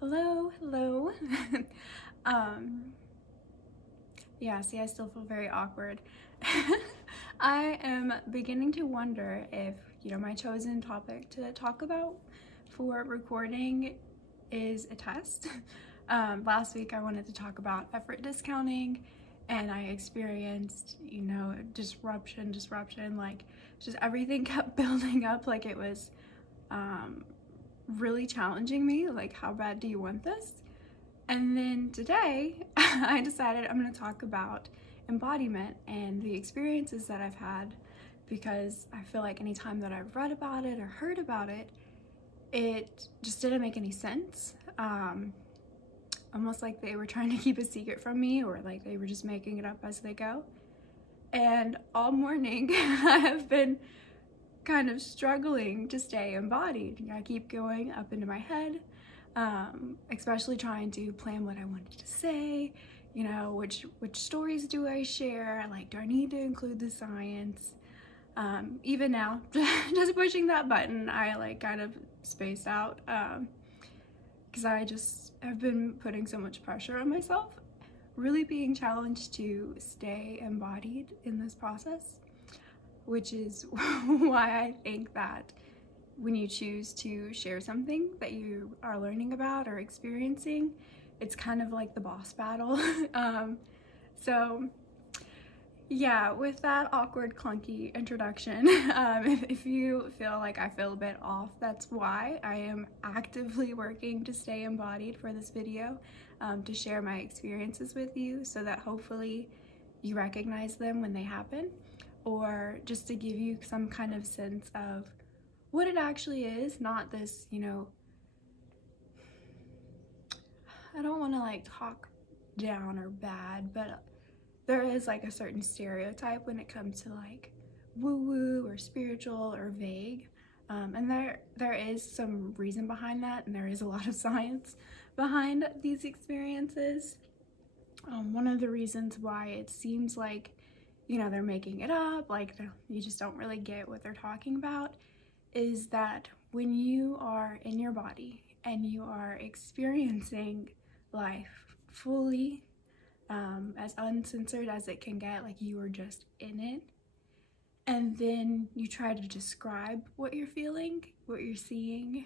Hello. um, yeah, see, I still feel very awkward. I am beginning to wonder if, my chosen topic to talk about for recording is a test. Last week I wanted to talk about effort discounting, and I experienced, disruption, like just everything kept building up like it was really challenging me, like how bad do you want this? And then today I decided I'm going to talk about embodiment and the experiences that I've had, because I feel like anytime that I've read about it or heard about it, it just didn't make any sense. Almost like they were trying to keep a secret from me, or like they were just making it up as they go. And all morning I have been kind of struggling to stay embodied. I keep going up into my head, especially trying to plan what I wanted to say, which stories do I share, like do I need to include the science? Even now, just pushing that button, I like kind of spaced out, because I just have been putting so much pressure on myself, really being challenged to stay embodied in this process, which is why I think that when you choose to share something that you are learning about or experiencing, it's kind of like the boss battle. So yeah, with that awkward, clunky introduction, if you feel like I feel a bit off, that's why. I am actively working to stay embodied for this video, to share my experiences with you so that hopefully you recognize them when they happen, or just to give you some kind of sense of what it actually is, not this, I don't want to like talk down or bad, but there is like a certain stereotype when it comes to like woo-woo or spiritual or vague, and there is some reason behind that, and there is a lot of science behind these experiences. One of the reasons why it seems like they're making it up, like you just don't really get what they're talking about, is that when you are in your body and you are experiencing life fully, as uncensored as it can get, like you are just in it, and then you try to describe what you're feeling, what you're seeing,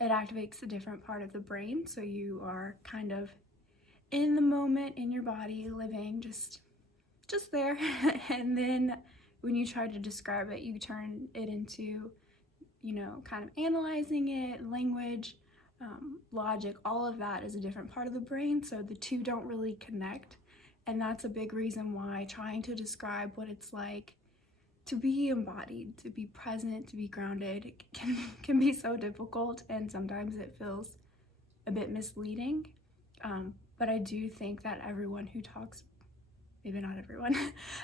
it activates a different part of the brain, so you are kind of in the moment, in your body, living just there. And then when you try to describe it, you turn it into, kind of analyzing it, language, logic, all of that is a different part of the brain, so the two don't really connect. And that's a big reason why trying to describe what it's like to be embodied, to be present, to be grounded, can be so difficult, and sometimes it feels a bit misleading. But I do think that everyone who talks, maybe not everyone,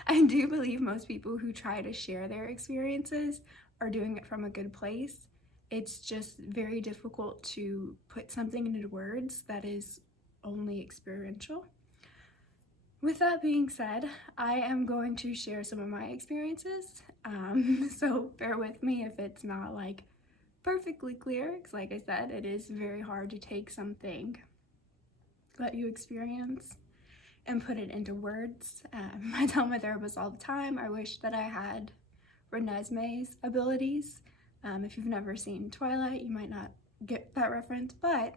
I do believe most people who try to share their experiences are doing it from a good place. It's just very difficult to put something into words that is only experiential. With that being said, I am going to share some of my experiences, so bear with me if it's not like perfectly clear, because like I said, it is very hard to take something that you experience and put it into words. I tell my therapist all the time, I wish that I had Renesmee's abilities. If you've never seen Twilight, you might not get that reference, but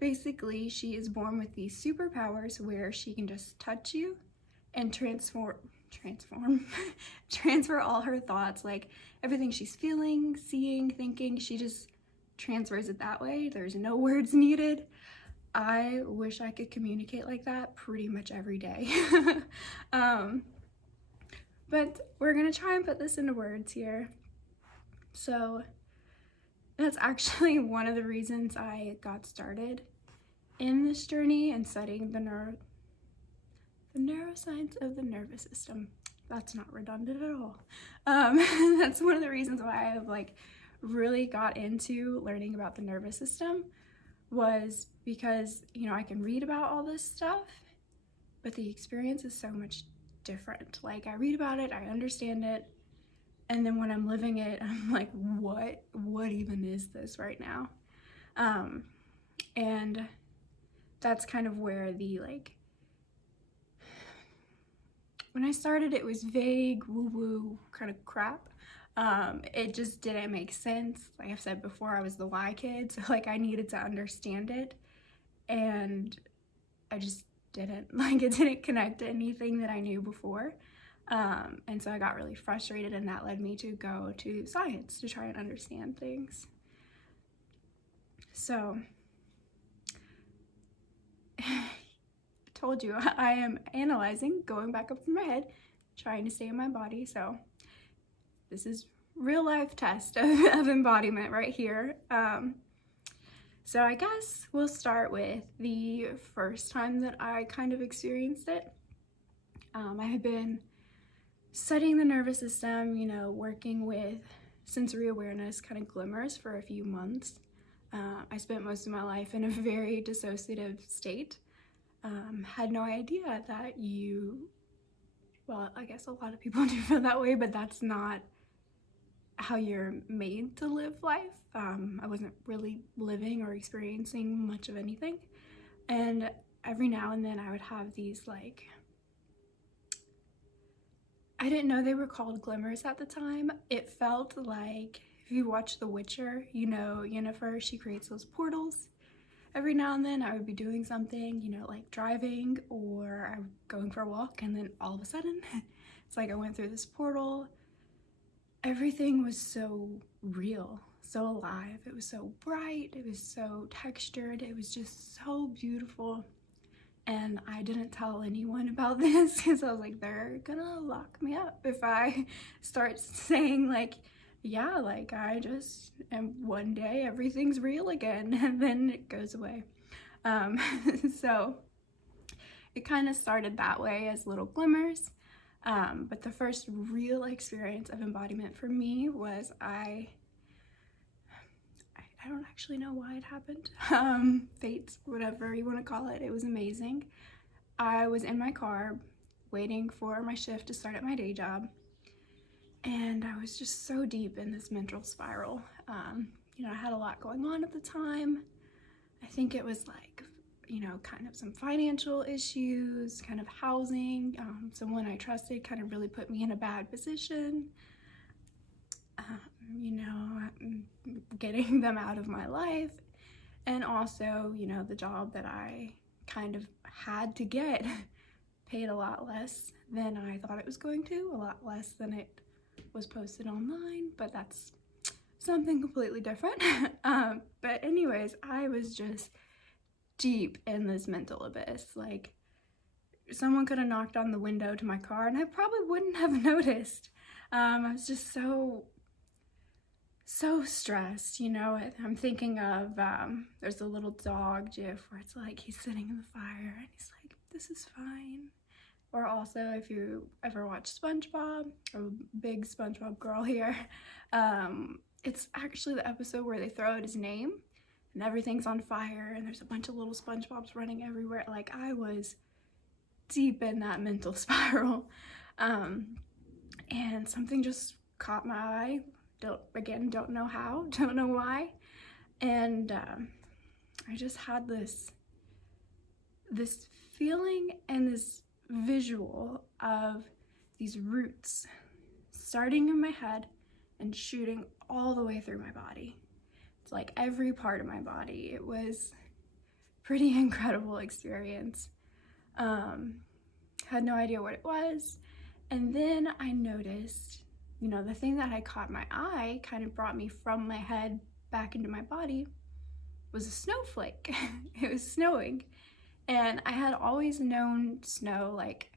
basically she is born with these superpowers where she can just touch you and transfer all her thoughts, like everything she's feeling, seeing, thinking, she just transfers it that way. There's no words needed. I wish I could communicate like that pretty much every day. But we're gonna try and put this into words here. So that's actually one of the reasons I got started in this journey and studying the neuroscience of the nervous system. That's not redundant at all. That's one of the reasons why I've like really got into learning about the nervous system, was because I can read about all this stuff, but the experience is so much different. Like I read about it, I understand it, and then when I'm living it, I'm like, what even is this right now? And that's kind of where the, like, when I started, it was vague, woo-woo kind of crap. It just didn't make sense. Like I've said before, I was the Y kid, so like I needed to understand it, and I just didn't. Like, it didn't connect to anything that I knew before. And so I got really frustrated, and that led me to go to science to try and understand things. So I told you, I am analyzing, going back up to my head, trying to stay in my body. So this is real life test of embodiment right here. So I guess we'll start with the first time that I kind of experienced it. I had been studying the nervous system, you know, working with sensory awareness kind of glimmers for a few months. I spent most of my life in a very dissociative state. Had no idea that well, I guess a lot of people do feel that way, but that's not how you're made to live life. I wasn't really living or experiencing much of anything. And every now and then I would have these, like, I didn't know they were called glimmers at the time. It felt like, if you watch The Witcher, you know, Yennefer, she creates those portals. Every now and then I would be doing something, you know, like driving or I'm going for a walk, and then all of a sudden it's like I went through this portal. Everything was so real, so alive. It was so bright, it was so textured, it was just so beautiful. And I didn't tell anyone about this because I was like, they're gonna lock me up if I start saying, like, yeah, like I just, and one day everything's real again, and then it goes away. So it kind of started that way as little glimmers. But the first real experience of embodiment for me was I don't actually know why it happened. Fate, whatever you want to call it. It was amazing. I was in my car waiting for my shift to start at my day job, and I was just so deep in this mental spiral. You know, I had a lot going on at the time. I think it was like, you know, kind of some financial issues, kind of housing. Someone I trusted kind of really put me in a bad position. You know, getting them out of my life, and also, you know, the job that I kind of had to get paid a lot less than I thought it was going to, a lot less than it was posted online, but that's something completely different. But anyways, I was just deep in this mental abyss. Like, someone could have knocked on the window to my car and I probably wouldn't have noticed. I was just so stressed, you know. I'm thinking of, there's a little dog gif where it's like he's sitting in the fire and he's like, this is fine. Or also, if you ever watch SpongeBob, I'm a big SpongeBob girl here, it's actually the episode where they throw out his name and everything's on fire and there's a bunch of little SpongeBobs running everywhere. Like, I was deep in that mental spiral. And something just caught my eye. Don't know how, don't know why. And I just had this feeling and this visual of these roots starting in my head and shooting all the way through my body. It's like every part of my body. It was a pretty incredible experience. Had no idea what it was. And then I noticed, you know, the thing that had caught my eye, kind of brought me from my head back into my body, was a snowflake. It was snowing. And I had always known snow, like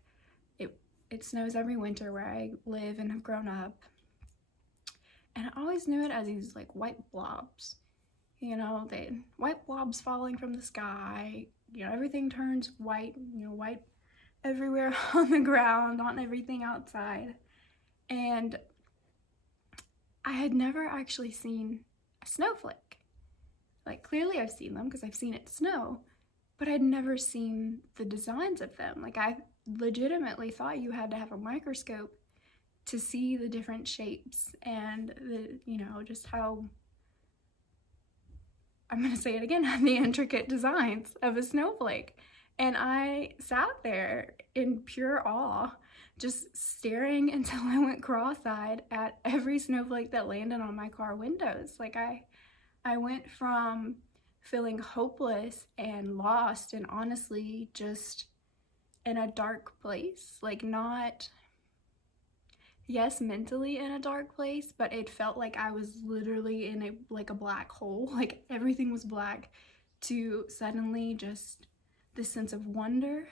it snows every winter where I live and have grown up. And I always knew it as these like white blobs, you know, white blobs falling from the sky. You know, everything turns white, you know, white everywhere on the ground, on everything outside. And I had never actually seen a snowflake. Like, clearly I've seen them because I've seen it snow, but I'd never seen the designs of them. Like, I legitimately thought you had to have a microscope to see the different shapes and the, you know, just how I'm gonna say it again, the intricate designs of a snowflake. And I sat there in pure awe, just staring until I went cross-eyed at every snowflake that landed on my car windows. Like I went from feeling hopeless and lost and honestly just in a dark place, like not, yes, mentally in a dark place, but it felt like I was literally in a black hole, like everything was black, to suddenly just this sense of wonder,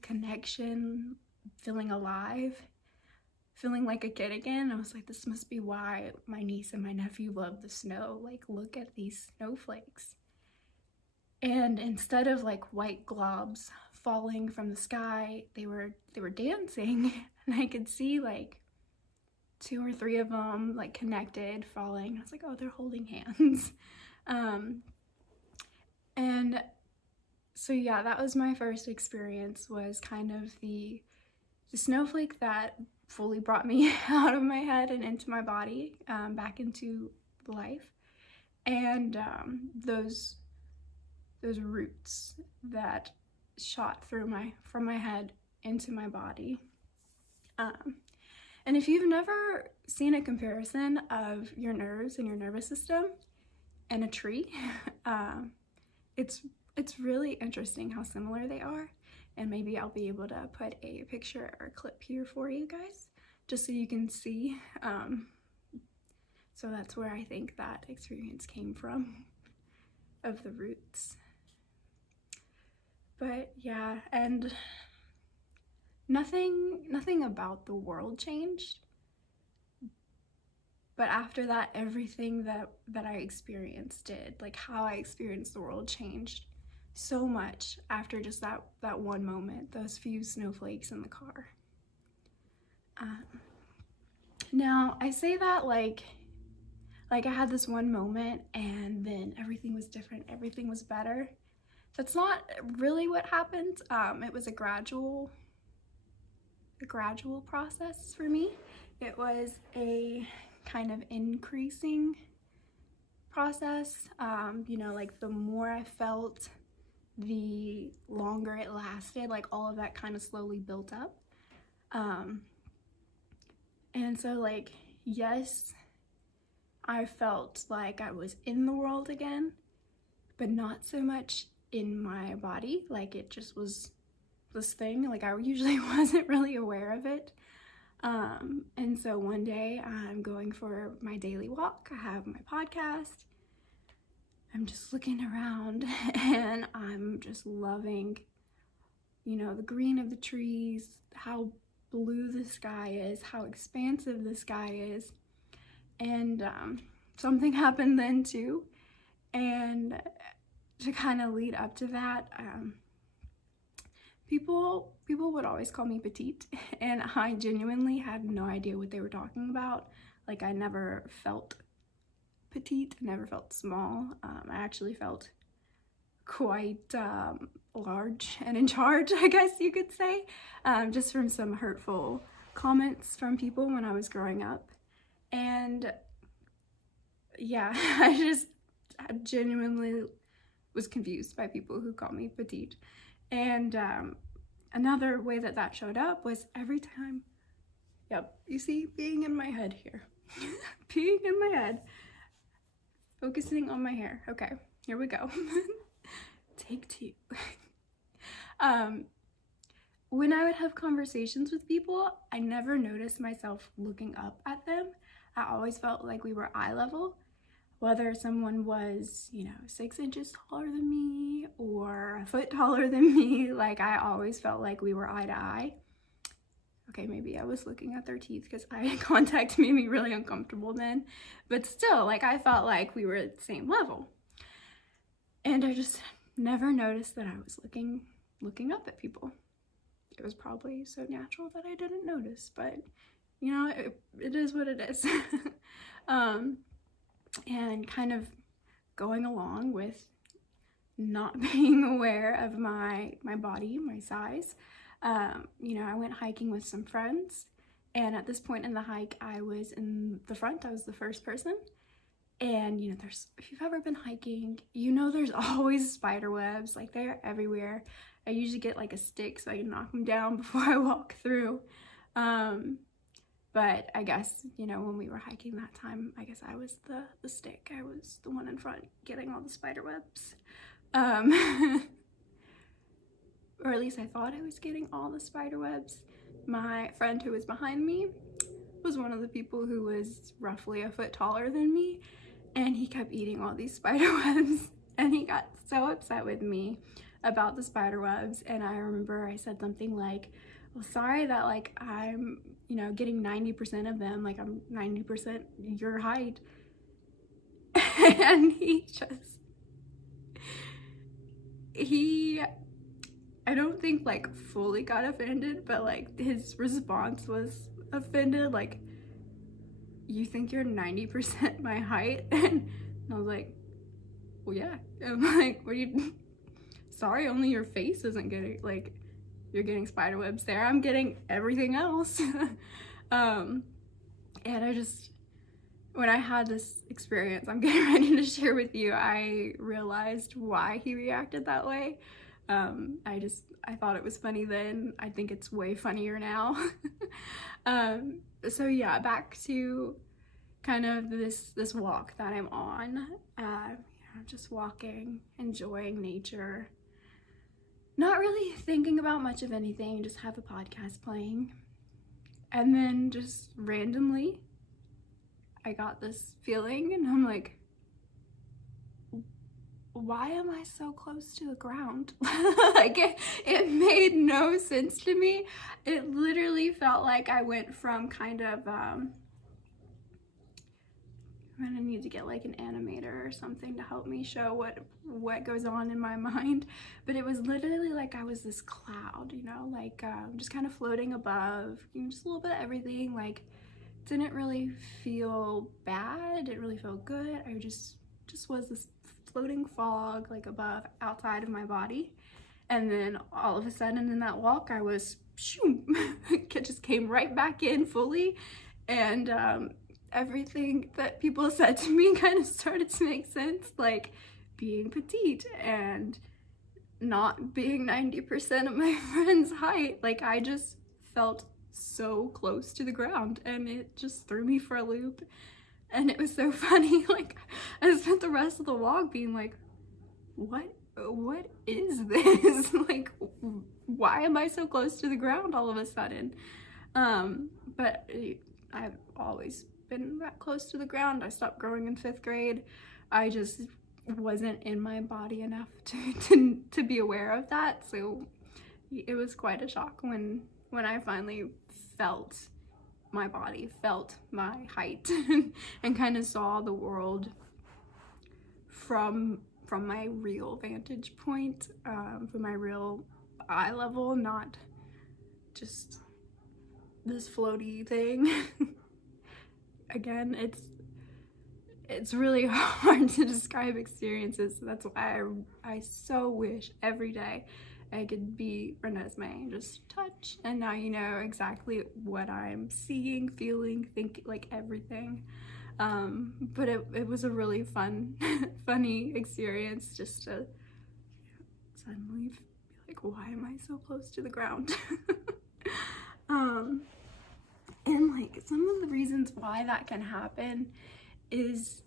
connection, feeling alive, feeling like a kid again. I was like, this must be why my niece and my nephew love the snow. Like, look at these snowflakes. And instead of like white globs falling from the sky, they were dancing, and I could see like 2 or 3 of them like connected falling. I was like, oh, they're holding hands. And so yeah, that was my first experience, was kind of the snowflake that fully brought me out of my head and into my body, back into life. And those roots that shot through from my head into my body. And if you've never seen a comparison of your nerves and your nervous system and a tree, it's really interesting how similar they are. And maybe I'll be able to put a picture or a clip here for you guys, just so you can see. So that's where I think that experience came from, of the roots. But yeah, and nothing about the world changed. But after that, everything that I experienced did. Like, how I experienced the world changed so much after just that one moment, those few snowflakes in the car. Now, I say that like I had this one moment and then everything was different, everything was better. That's not really what happened. It was a gradual process for me. It was a kind of increasing process. You know, like the more I felt, the longer it lasted. Like all of that kind of slowly built up. And so like, yes, I felt like I was in the world again, but not so much in my body. Like it just was this thing, like I usually wasn't really aware of it. And so one day I'm going for my daily walk. I have my podcast. I'm just looking around and I'm just loving, you know, the green of the trees, how blue the sky is, how expansive the sky is. And something happened then too. And to kind of lead up to that, people would always call me petite, and I genuinely had no idea what they were talking about. Like I never felt petite, never felt small. I actually felt quite large and in charge, I guess you could say, just from some hurtful comments from people when I was growing up. And yeah, I genuinely was confused by people who call me petite. And another way that showed up was every time, yep, you see, being in my head here, being in my head, focusing on my hair. Okay, here we go. Take 2. When I would have conversations with people, I never noticed myself looking up at them. I always felt like we were eye level. Whether someone was, you know, 6 inches taller than me or a foot taller than me, like I always felt like we were eye to eye. Okay, maybe I was looking at their teeth because eye contact made me really uncomfortable then. But still, like I felt like we were at the same level. And I just never noticed that I was looking up at people. It was probably so natural that I didn't notice, but you know, it is what it is. And kind of going along with not being aware of my body, my size. You know, I went hiking with some friends, and at this point in the hike, I was in the front. I was the first person, And you know, if you've ever been hiking, you know there's always spider webs, like they're everywhere. I usually get like a stick so I can knock them down before I walk through. But I guess, you know, when we were hiking that time, I guess I was the stick. I was the one in front getting all the spider webs. Or at least I thought I was getting all the spider webs. My friend who was behind me was one of the people who was roughly a foot taller than me, and he kept eating all these spider webs, and he got so upset with me about the spider webs. And I remember I said something like, well, sorry that like I'm, you know, getting 90% of them, like I'm 90% your height. And I don't think like fully got offended, but like his response was offended, like, you think you're 90% my height? And I was like, well, yeah. I'm like, what are you, sorry, only your face isn't getting, like, you're getting spider webs there. I'm getting everything else. And I just, when I had this experience I'm getting ready to share with you, I realized why he reacted that way. I thought it was funny then. I think it's way funnier now. So yeah, back to kind of this walk that I'm on. You know, just walking, enjoying nature, not really thinking about much of anything, just have a podcast playing. And then just randomly, I got this feeling and I'm like, why am I so close to the ground? Like it made no sense to me. It literally felt like I went from kind of, I'm gonna need to get like an animator or something to help me show what goes on in my mind. But it was literally like I was this cloud, you know, like just kind of floating above, you know, just a little bit of everything. Like didn't really feel bad, didn't really feel good. I just was this floating fog like above, outside of my body. And then all of a sudden in that walk I was shoo, it just came right back in fully. And everything that people said to me kind of started to make sense, like being petite and not being 90% of my friend's height. Like I just felt so close to the ground and it just threw me for a loop. And it was so funny. Like I spent the rest of the walk being like, what is this? Like, why am I so close to the ground all of a sudden? But I've always been that close to the ground. I stopped growing in 5th grade. I just wasn't in my body enough to be aware of that. So it was quite a shock when I finally felt my body, felt my height, and kind of saw the world from my real vantage point, from my real eye level, not just this floaty thing. Again, it's really hard to describe experiences. So that's why I so wish every day I could be Renesmee and just touch, and now you know exactly what I'm seeing, feeling, thinking, like everything. But it was a really funny experience just to suddenly be like, why am I so close to the ground? And like some of the reasons why that can happen is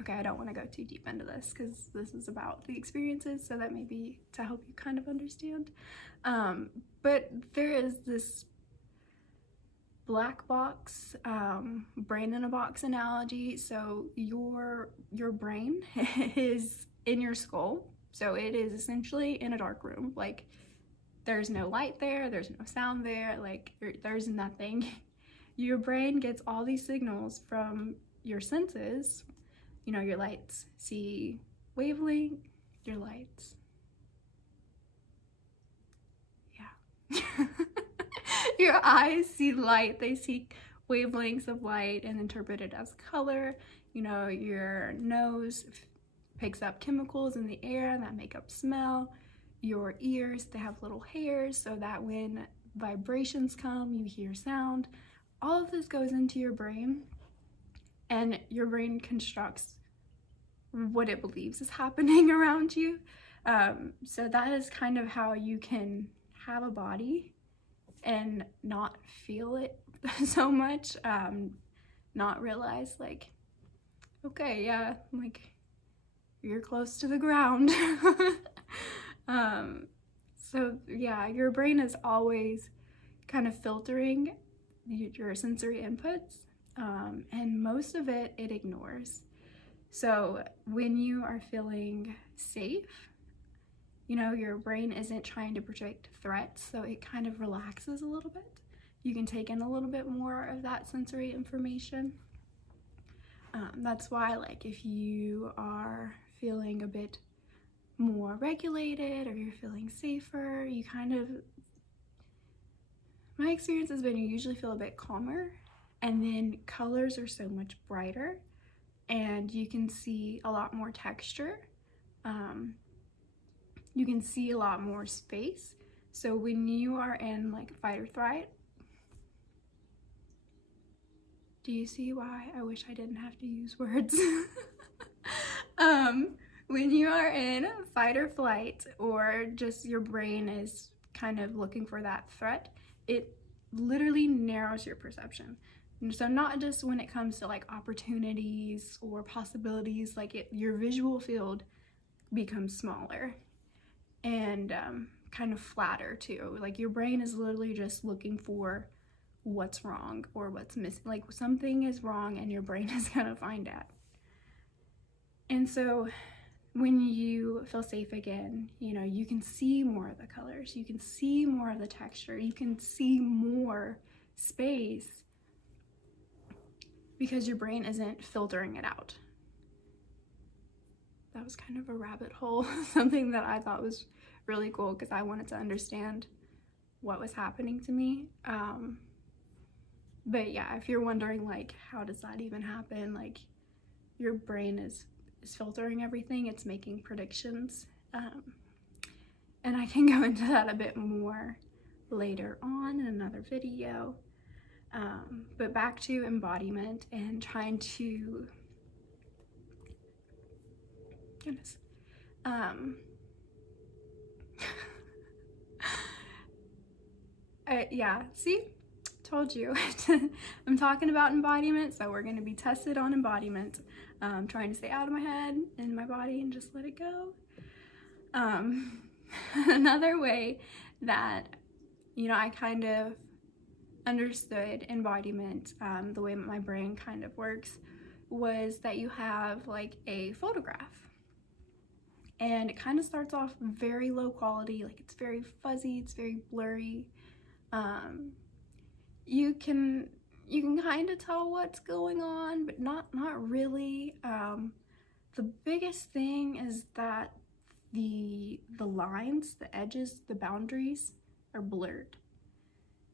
okay, I don't want to go too deep into this because this is about the experiences, so that may be to help you kind of understand. But there is this black box, brain in a box analogy. So your brain is in your skull, so it is essentially in a dark room. Like there's no light there, there's no sound there, like there's nothing. Your brain gets all these signals from your senses. You know, your lights see wavelength, your lights, yeah. Your eyes see light, they see wavelengths of light and interpret it as color. You know, your nose picks up chemicals in the air that make up smell. Your ears, they have little hairs so that when vibrations come, you hear sound. All of this goes into your brain, and your brain constructs what it believes is happening around you. So that is kind of how you can have a body and not feel it so much, not realize like, okay, yeah, like you're close to the ground. So yeah, your brain is always kind of filtering your sensory inputs, and most of it ignores. So when you are feeling safe, you know, your brain isn't trying to predict threats, so it kind of relaxes a little bit. You can take in a little bit more of that sensory information. That's why, like, if you are feeling a bit more regulated or you're feeling safer, you kind of, my experience has been you usually feel a bit calmer, and then colors are so much brighter and you can see a lot more texture. You can see a lot more space. So when you are in like fight or flight, do you see why I wish I didn't have to use words? When you are in fight or flight, or just your brain is kind of looking for that threat, it literally narrows your perception. And so not just when it comes to like opportunities or possibilities, like your visual field becomes smaller and kind of flatter too. Like your brain is literally just looking for what's wrong or what's missing. Like something is wrong and your brain is gonna find it. And so when you feel safe again, you know, you can see more of the colors, you can see more of the texture, you can see more space because your brain isn't filtering it out. That was kind of a rabbit hole, something that I thought was really cool because I wanted to understand what was happening to me. But yeah, if you're wondering like, how does that even happen? Like your brain is filtering everything, it's making predictions. And I can go into that a bit more later on in another video. But back to embodiment and trying to, goodness, yeah, see, told you. I'm talking about embodiment, so we're going to be tested on embodiment. Trying to stay out of my head and my body and just let it go. Another way that, you know, I kind of understood embodiment, the way my brain kind of works, was that you have like a photograph, and it kind of starts off very low quality, like it's very fuzzy, it's very blurry. You can kind of tell what's going on, but not really. The biggest thing is that the lines, the edges, the boundaries are blurred.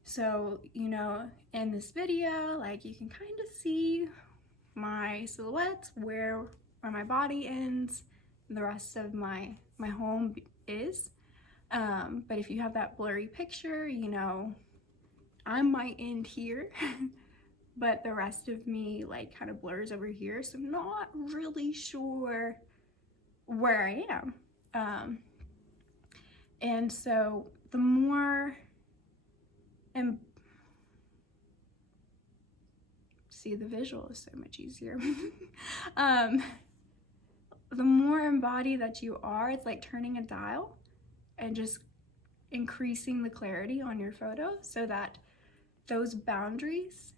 So, you know, in this video, like you can kind of see my silhouette, where my body ends, and the rest of my home is. But if you have that blurry picture, you know, I might end here, but the rest of me like kind of blurs over here, so I'm not really sure where I am. And so the more, and see, the visual is so much easier. The more embodied that you are, it's like turning a dial and just increasing the clarity on your photo so that those boundaries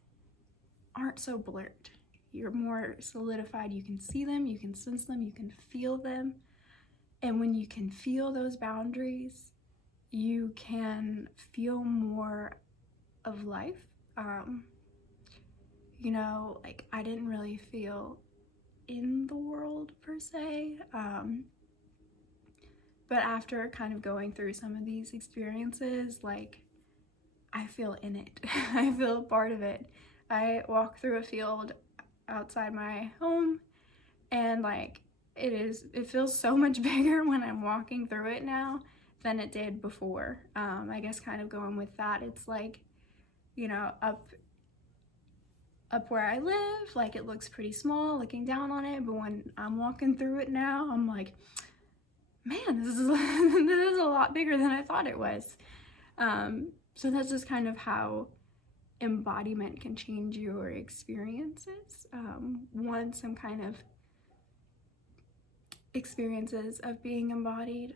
aren't so blurred. You're more solidified, you can see them, you can sense them, you can feel them. And when you can feel those boundaries, you can feel more of life. You know, like I didn't really feel in the world per se. But after kind of going through some of these experiences, like I feel in it. I feel part of it. I walk through a field outside my home, and like it feels so much bigger when I'm walking through it now than it did before. I guess kind of going with that, it's like, you know, up up where I live, like it looks pretty small looking down on it, but when I'm walking through it now, I'm like, man, this is this is a lot bigger than I thought it was. So that's just kind of how embodiment can change your experiences. Some kind of experiences of being embodied,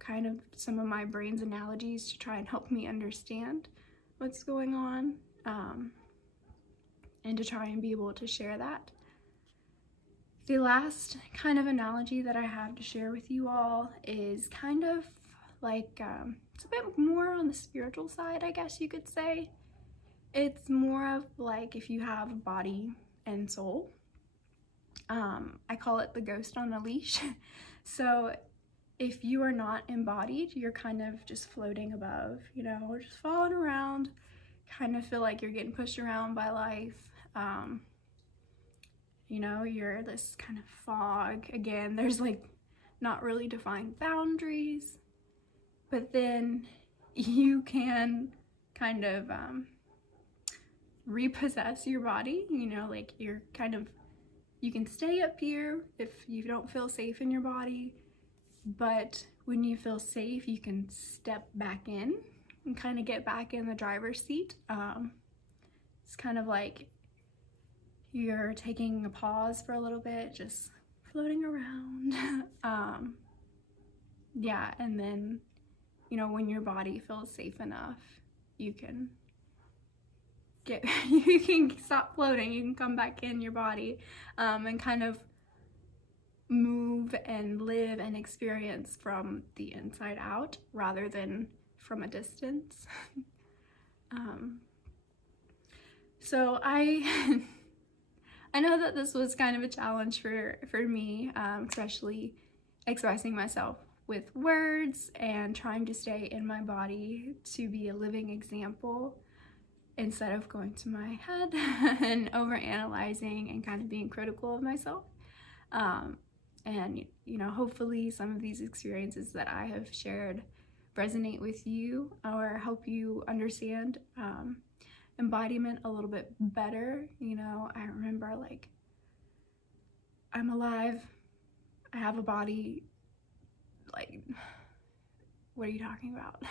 kind of some of my brain's analogies to try and help me understand what's going on, and to try and be able to share that. The last kind of analogy that I have to share with you all is kind of like, it's a bit more on the spiritual side, I guess you could say. It's more of like if you have a body and soul. I call it the ghost on a leash. So if you are not embodied, you're kind of just floating above, you know, or just falling around, kind of feel like you're getting pushed around by life. You know, you're this kind of fog. Again, there's like not really defined boundaries, but then you can kind of repossess your body, you know, like you're kind of, you can stay up here if you don't feel safe in your body, but when you feel safe, you can step back in and kind of get back in the driver's seat. It's kind of like you're taking a pause for a little bit, just floating around. Yeah, and then, you know, when your body feels safe enough, you can you can stop floating, you can come back in your body, and kind of move and live and experience from the inside out rather than from a distance. So I know that this was kind of a challenge for me, especially expressing myself with words and trying to stay in my body to be a living example instead of going to my head and overanalyzing and kind of being critical of myself. And, you know, hopefully some of these experiences that I have shared resonate with you or help you understand embodiment a little bit better. You know, I remember, like, I'm alive, I have a body, like, what are you talking about?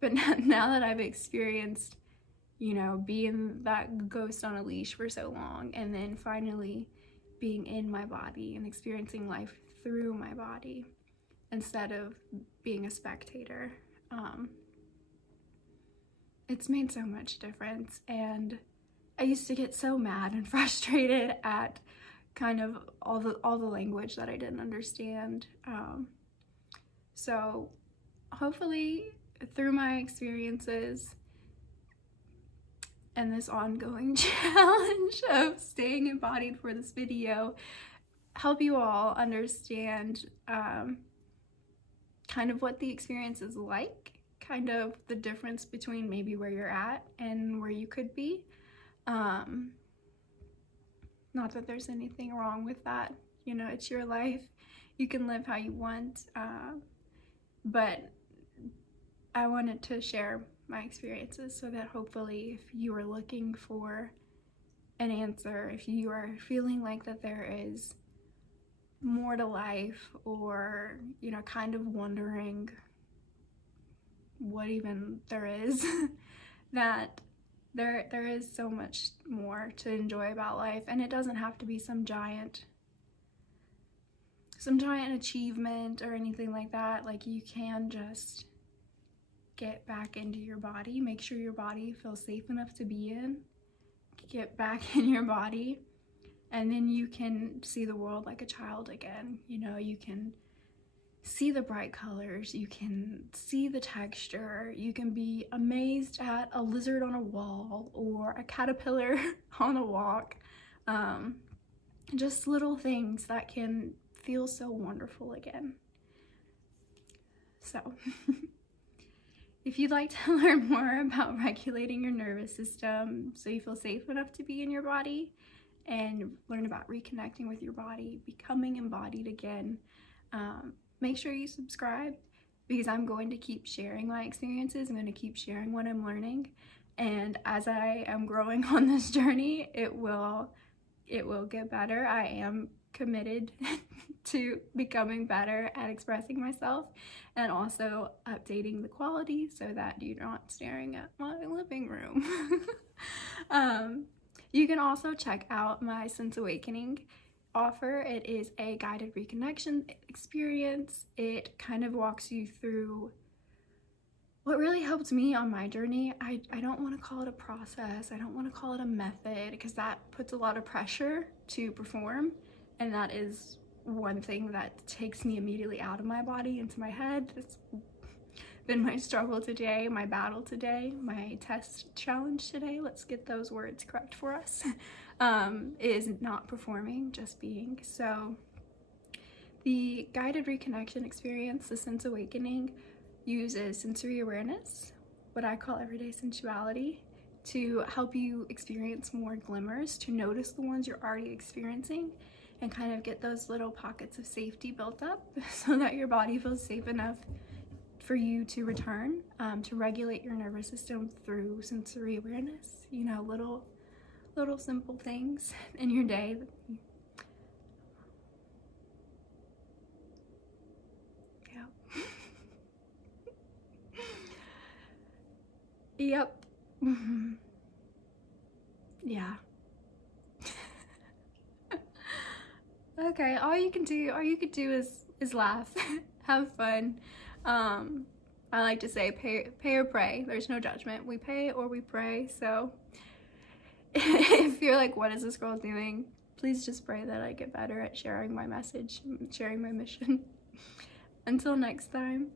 But now that I've experienced, you know, being that ghost on a leash for so long, and then finally being in my body and experiencing life through my body instead of being a spectator, it's made so much difference. And I used to get so mad and frustrated at kind of all the language that I didn't understand. So hopefully through my experiences and this ongoing challenge of staying embodied for this video, help you all understand kind of what the experience is like, kind of the difference between maybe where you're at and where you could be. Not that there's anything wrong with that, you know, it's your life, you can live how you want, but I wanted to share my experiences so that hopefully if you are looking for an answer, if you are feeling like that there is more to life, or, you know, kind of wondering what even there is, that there is so much more to enjoy about life, and it doesn't have to be some giant achievement or anything like that. Like, you can just get back into your body, make sure your body feels safe enough to be in, get back in your body, and then you can see the world like a child again. You know, you can see the bright colors, you can see the texture, you can be amazed at a lizard on a wall or a caterpillar on a walk. Just little things that can feel so wonderful again. So if you'd like to learn more about regulating your nervous system so you feel safe enough to be in your body, and learn about reconnecting with your body, becoming embodied again, make sure you subscribe, because I'm going to keep sharing my experiences. I'm going to keep sharing what I'm learning. And as I am growing on this journey, it will get better. I am committed to becoming better at expressing myself and also updating the quality so that you're not staring at my living room. You can also check out my Sense Awakening offer. It is a guided reconnection experience. It kind of walks you through what really helped me on my journey. I don't want to call it a process. I don't want to call it a method because that puts a lot of pressure to perform. And that is one thing that takes me immediately out of my body into my head. It's been my struggle today, my battle today, my test challenge today. Let's get those words correct for us. Is not performing, just being. So the guided reconnection experience, the Sense Awakening, uses sensory awareness, what I call everyday sensuality, to help you experience more glimmers, to notice the ones you're already experiencing and kind of get those little pockets of safety built up so that your body feels safe enough for you to return, to regulate your nervous system through sensory awareness. You know, little simple things in your day. Yeah. Yep. Yeah. Okay, all you could do is laugh, have fun. I like to say pay or pray. There's no judgment. We pay or we pray. So if you're like, what is this girl doing? Please just pray that I get better at sharing my message, sharing my mission. Until next time.